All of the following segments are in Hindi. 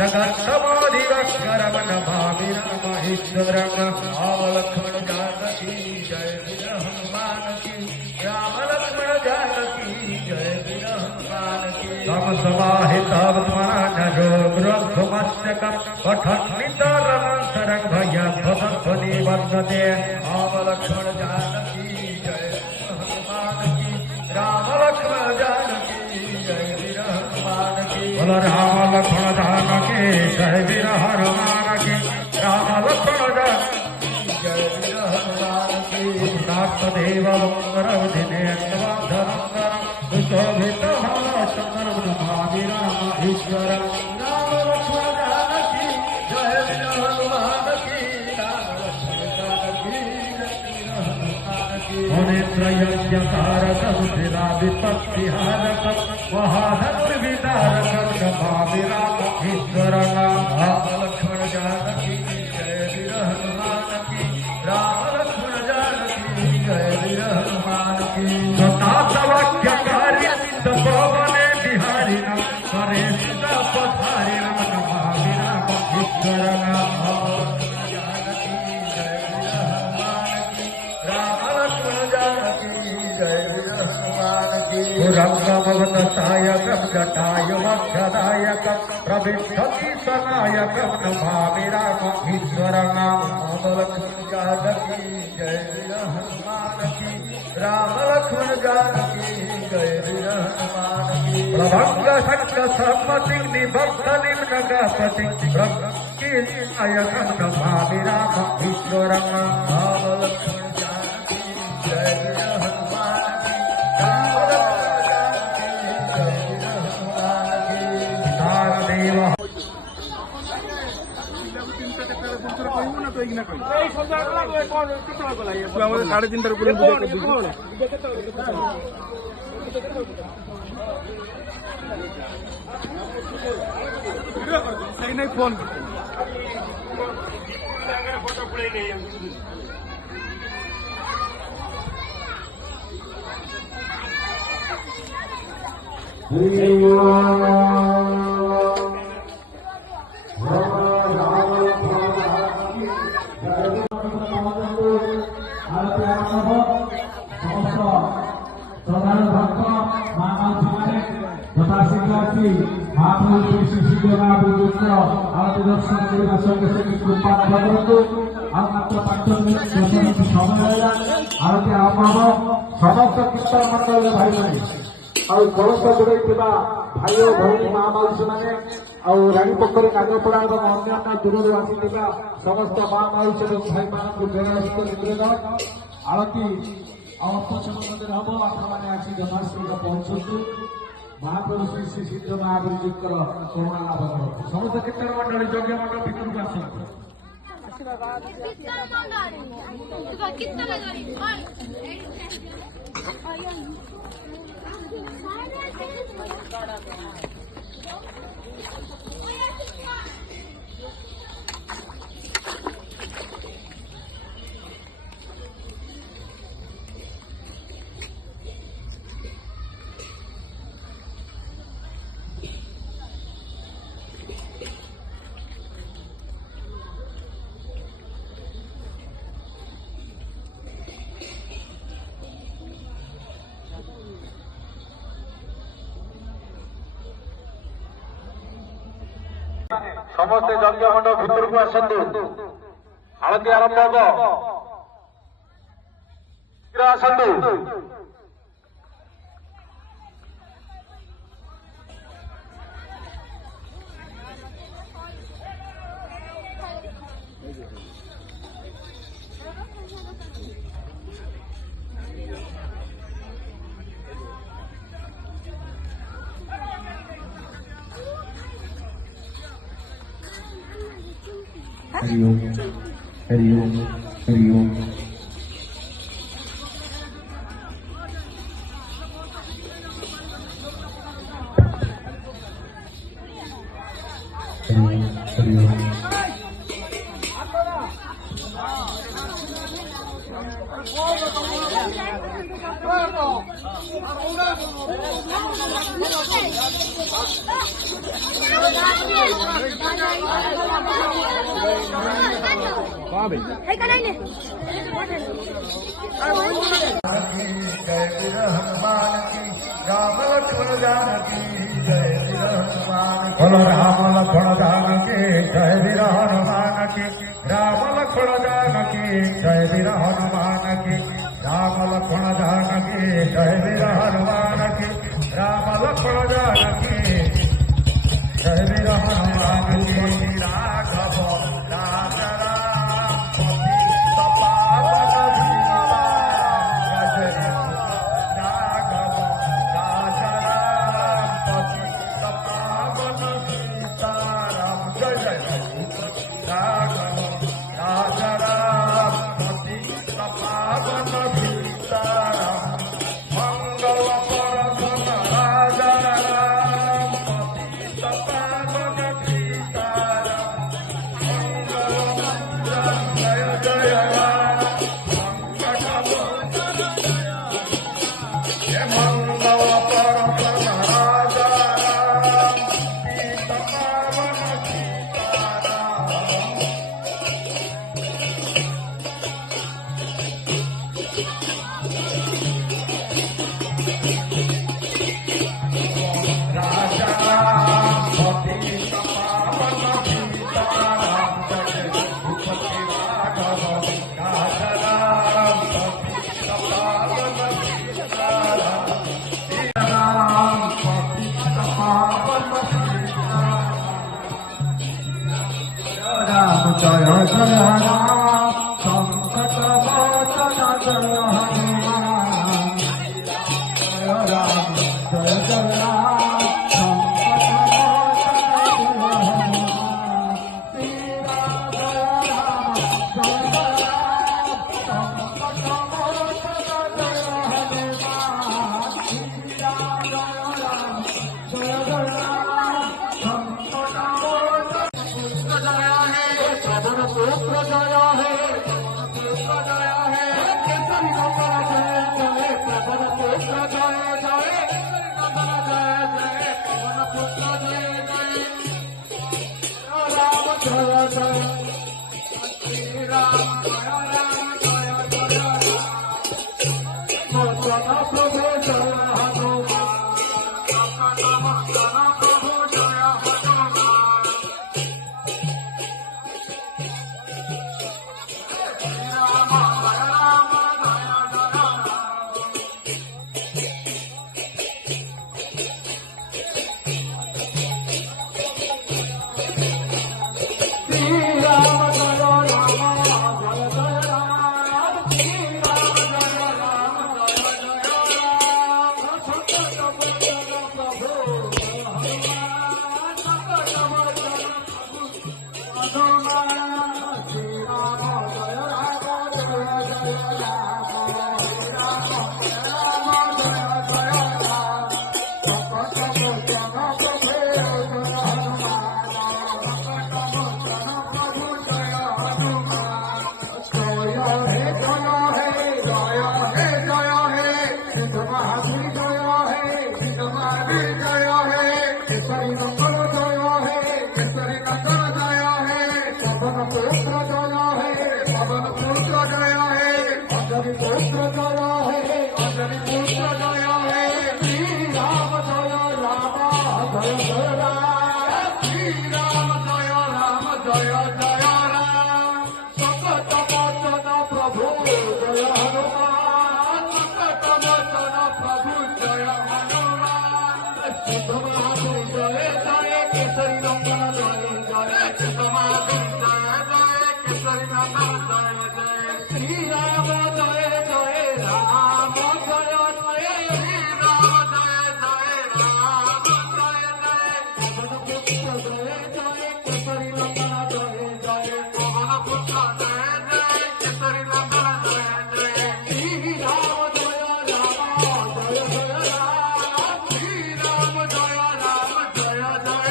जगन्नमाधिवक्करमण भाविराम ईश्वरम राम लक्ष्मण जानकी जय वीर हनुमान की राम लक्ष्मण जानकी जय वीर हनुमान की तम समाहित ग्रंथमस्तकं पठन्नितरमन्तरं भयध्वनि वर्तते राम लक्ष्मण जानकी जय हनुमान की राम लक्ष्मण जानकी जय वीर हनुमान की बोलो राम लक्ष्मण जानकी जय वीर हनुमान की राम लक्ष्मण जानकी जय वीर हनुमान की देव मंगलदिने ईश्वर राम लक्ष्मण जानकी जय वीर हनुमान की राम लक्ष्मण जानकी मुनित्रयज्ञ कारकं शिला विपत्तिहारकं महाधनुर्विदारकं नमामि राम ईश्वर राम लक्ष्मण जानकी जय वीर हनुमान की राम लक्ष्मण जानकी जय वीर हनुमान की वाक्यकारी तपोवने बिहारी करे सीता पधारी नमामि राम ईश्वर राम जानकी जय वीर हनुमान की राम लक्ष्मण जानकी जय वीर हनुमान की रंगमवतायकं जटायुमक्षदायकं प्रविष्टति सनायकं नमामि राम ईश्वर राम लक्ष्मण जानकी जय वीर हनुमान की राम लक्ष्मण जानकी जय वीर हनुमान की प्रभंग शक्त सम्मति निबद्ध निम्नगपति प्रकीर्तयकं नमामि राम ईश्वर राम लक्ष्मण जानकी जय वीर हनुमान की राम लक्ष्मण जानकी जय वीर हनुमान की देव साढ़े तीन सही नहीं फोन समस्त कीर्तन मंडल भाई मैंने और कलश जोड़े भाई भौणी माँ माउसी मैंने और रानी पोखरी नागपड़ा और अन्य दूर आसिथिबा समस्त माँ माउसी भाई मान जयस्त निवेदन आरती अल्पसमय हम आपने आसी जन्माष्टमी पहुंचु महाप्रभु श्री श्री सिद्ध महावीर करुणा लाभ कर समस्त कीर्तन मंडल यज्ञ मंडल भितर को आसନ୍ତୁ समस्ते यज्ञ मंडल भितर को आसतु आरती आरंभ हम आसतु हरिओम हरिओम हरिओम हरिओम हरिओम हाँ भाई जय वीर हनुमान की राम लक्ष्मण जानकी जय वीर हनुमान की बोलो राम लक्ष्मण जानकी जय वीर हनुमान की राम लक्ष्मण जानकी जय वीर हनुमान की राम लक्ष्मण जानकी जय वीर हनुमान की राम लक्ष्मण जानकी जय वीर हनुमान की राघव राजा राम पति तपावन सीताराम जय जय राघव राजा राम पति तपावन सीताराम मंगल परधन राजा राम पति तपावन सीताराम मंगल जय जय राम मंगल परधन राजा राम सीतावन सीताराम राजा राम पति तपावन सीताराम जय भूपति राघव राजा राम पति तपावन सीताराम सीताराम पति तपावन राम जय जय राम संकट मोचन जय हनुमान जय राम जय जय राम संकट मोचन जय हनुमान श्री राम जय जय राम संकट मोचन जय हनुमान श्री राम जय जय राम संकट मोचन पवन पुत्र जय है पुत्र जय है केसरी नंदन जय जय पवन पुत्र जय जय नंदन जय जय पवन पुत्र जय जय राम जय जय श्री राम जय जय राम मोचन प्रभु जय हनुमान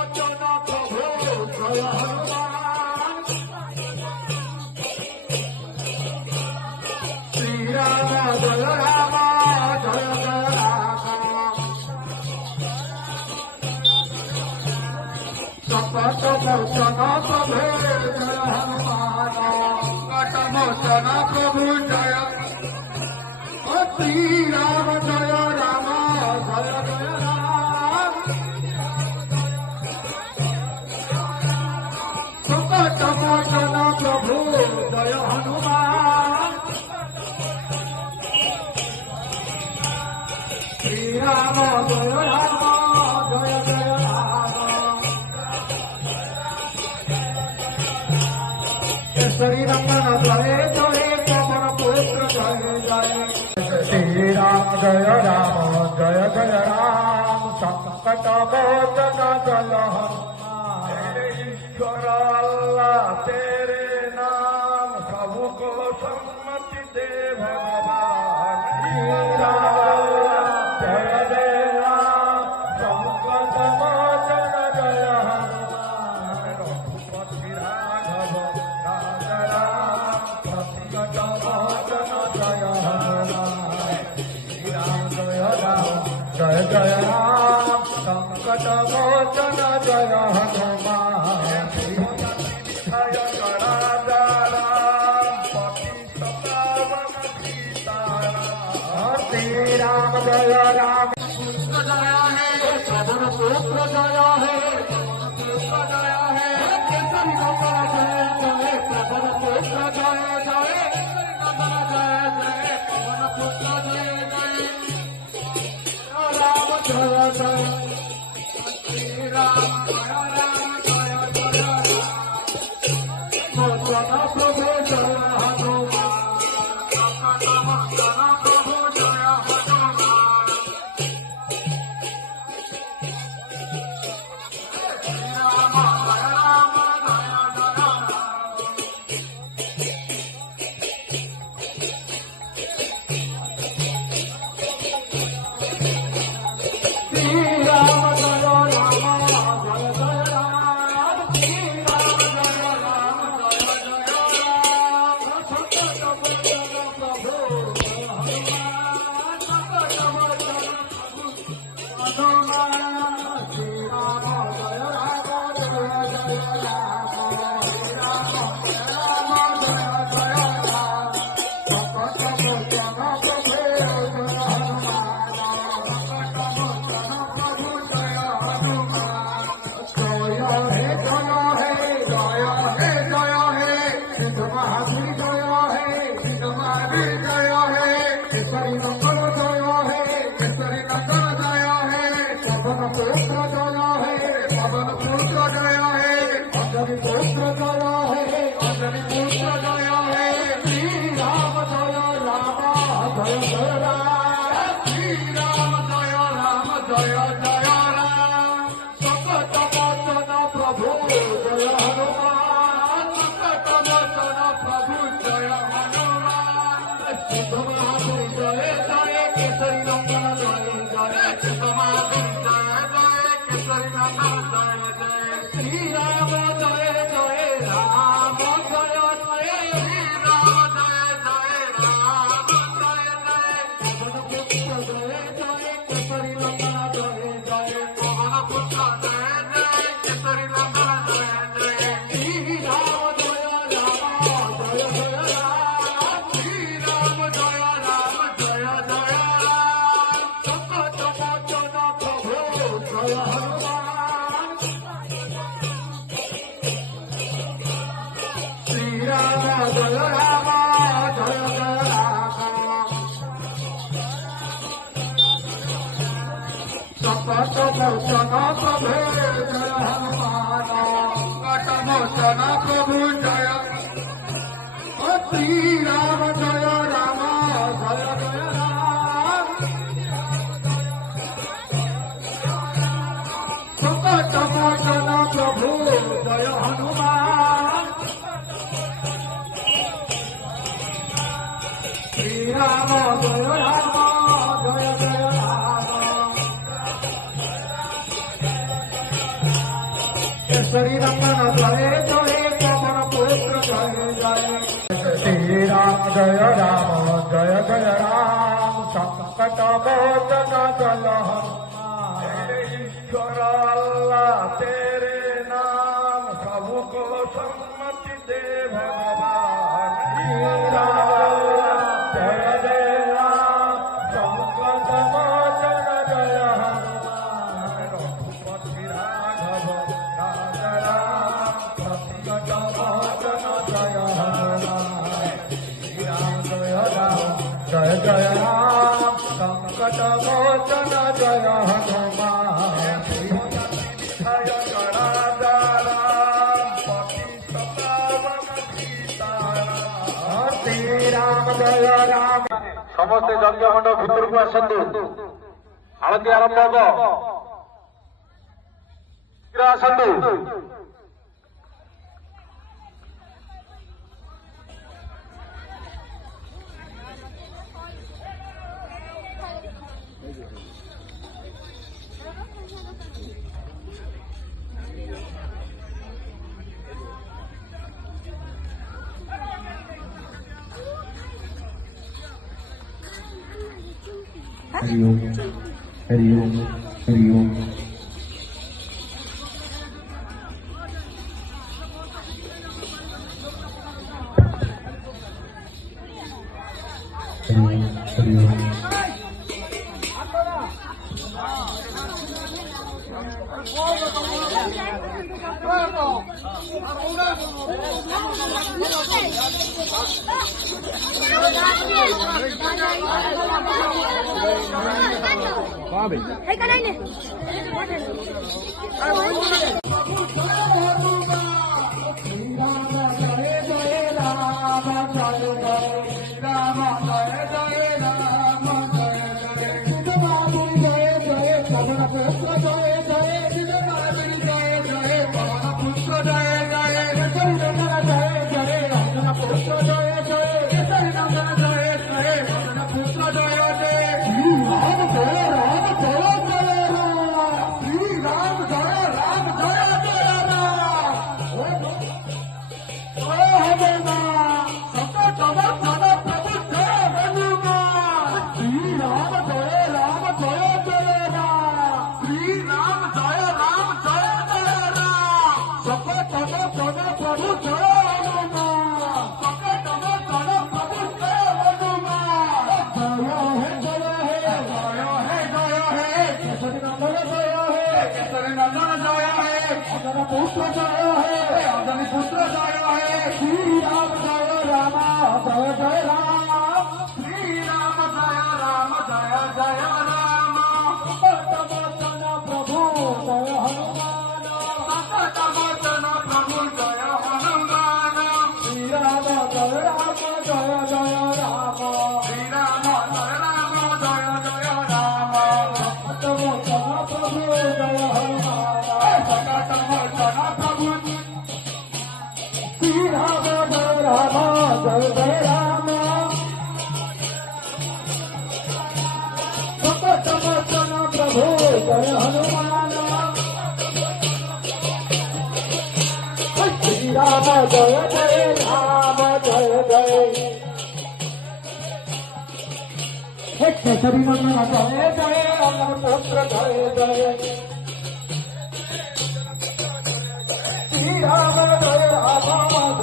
मोचन प्रभु जय हनुमान संकट मोचन प्रभु जय हनुमान संकट मोचन प्रभु जय श्री राम जय राम जय जय राम संकट मोचन प्रभु जय हनुमान श्री राम जय राम जय जय राम केसरी नंदन जय जय पवन पुत्र जय जय श्री राम जय राम संकट मोचन जय हनुमान ईश्वर अल्लाह तेरे नाम सबको सम्मति दे भगवान श्री राम जय राम संकट मोचन जय हनुमान रघुपति राघव राजा राम संकट मोचन जय हनुमान श्री राम जय राम संकट मोचन जय हनुमान जय राजा राम पति सतावन सीताराम श्री राम जय राम पवन पुत्र जय है जय है केसरी नंदन जय जय पवन पुत्र जय जय नंदन जय जय पवन पुत्र जय जय राम जय जय श्री राम जय जय राम मोचन प्रभु जय हनुमान संकट मोचन प्रभु जय हनुमान श्री राम जय राम जय जय राम श्री राम जय राम जय जय राम श्री राम जय राम जय जय राम संकट मोचन प्रभु जय हनुमान संकट मोचन प्रभु हनुमान श्री राम जय राम जय जय राम श्री राम जय राम जय जय राम संकट मोचन प्रभु जय हनुमान संकट मोचन प्रभु जय हनुमान जय हे सिद्ध महावीर जय हे सिद्ध महावीर जय हे केसरी नंदन जय हे केसरी नंदन जय हे पवन पुत्र जय हे पवन पुत्र जय हे अंजनी पुत्र जय हे अंजनी पुत्र जय हे श्री राम जय जय राम श्री राम जय जय राम संकट मोचन प्रभु जय हनुमान संकट मोचन प्रभु जय हनुमान सिद्ध महावीर जय जय केसरी नंदन जय जय सिद्ध महावीर जय जय केसरी नंदन जय जय श्री राम जय जय राम जय जय श्री राम जय जय राम जय जय पवन पुत्र जय जय केसरी नंदन जय जय पवन पुत्र जय जय केसरी नंदन जय जय श्री राम जय जय राम श्री राम जय जय राम संकट मोचन प्रभु जय हनुमान श्री राम जय राम जय जय राम संकट मोचन प्रभु जय हनुमान संकट मोचन प्रभु जय श्री राम जय राम जय जय राम संकट मोचन प्रभु जय हनुमान श्री राम जय राम जय जय राम केसरी नंदन जय जय पवन पुत्र जय जय श्री राम जय राम संकट मोचन जय हनुमान ईश्वर अल्लाह तेरे नाम जय हनुमान विधाय राजा राम पतित पावन सीताराम श्री राम जय राम ସମସ୍ତେ ଯଜ୍ଞମଣ୍ଡପ ଭିତରକୁ ଆସନ୍ତୁ। ଆଳତି ଆରମ୍ଭ ହେବ। ଶୀଘ୍ର ଆସନ୍ତୁ। Hariom Hariom Hariom Hariom Hariom Hey, kan ini? पुत्र जय है अंजनी पुत्र जय है श्री राम जय राम जय जय राम श्री राम जय जय राम सकटमोचन प्रभु जय हनुमान सकटमोचन प्रभु जय हनुमान श्री राम जय राम जय जय राम श्री राम जय राम सकटमोचन प्रभु जय हनुमान सकटमोचन प्रभु श्री राम जय जय राम सकटमोचन प्रभु जय हनुमान श्री राम जय जय राम जय जय हे केसरी नंदन जय जय अमर पुत्र जय जय श्री राम जय राम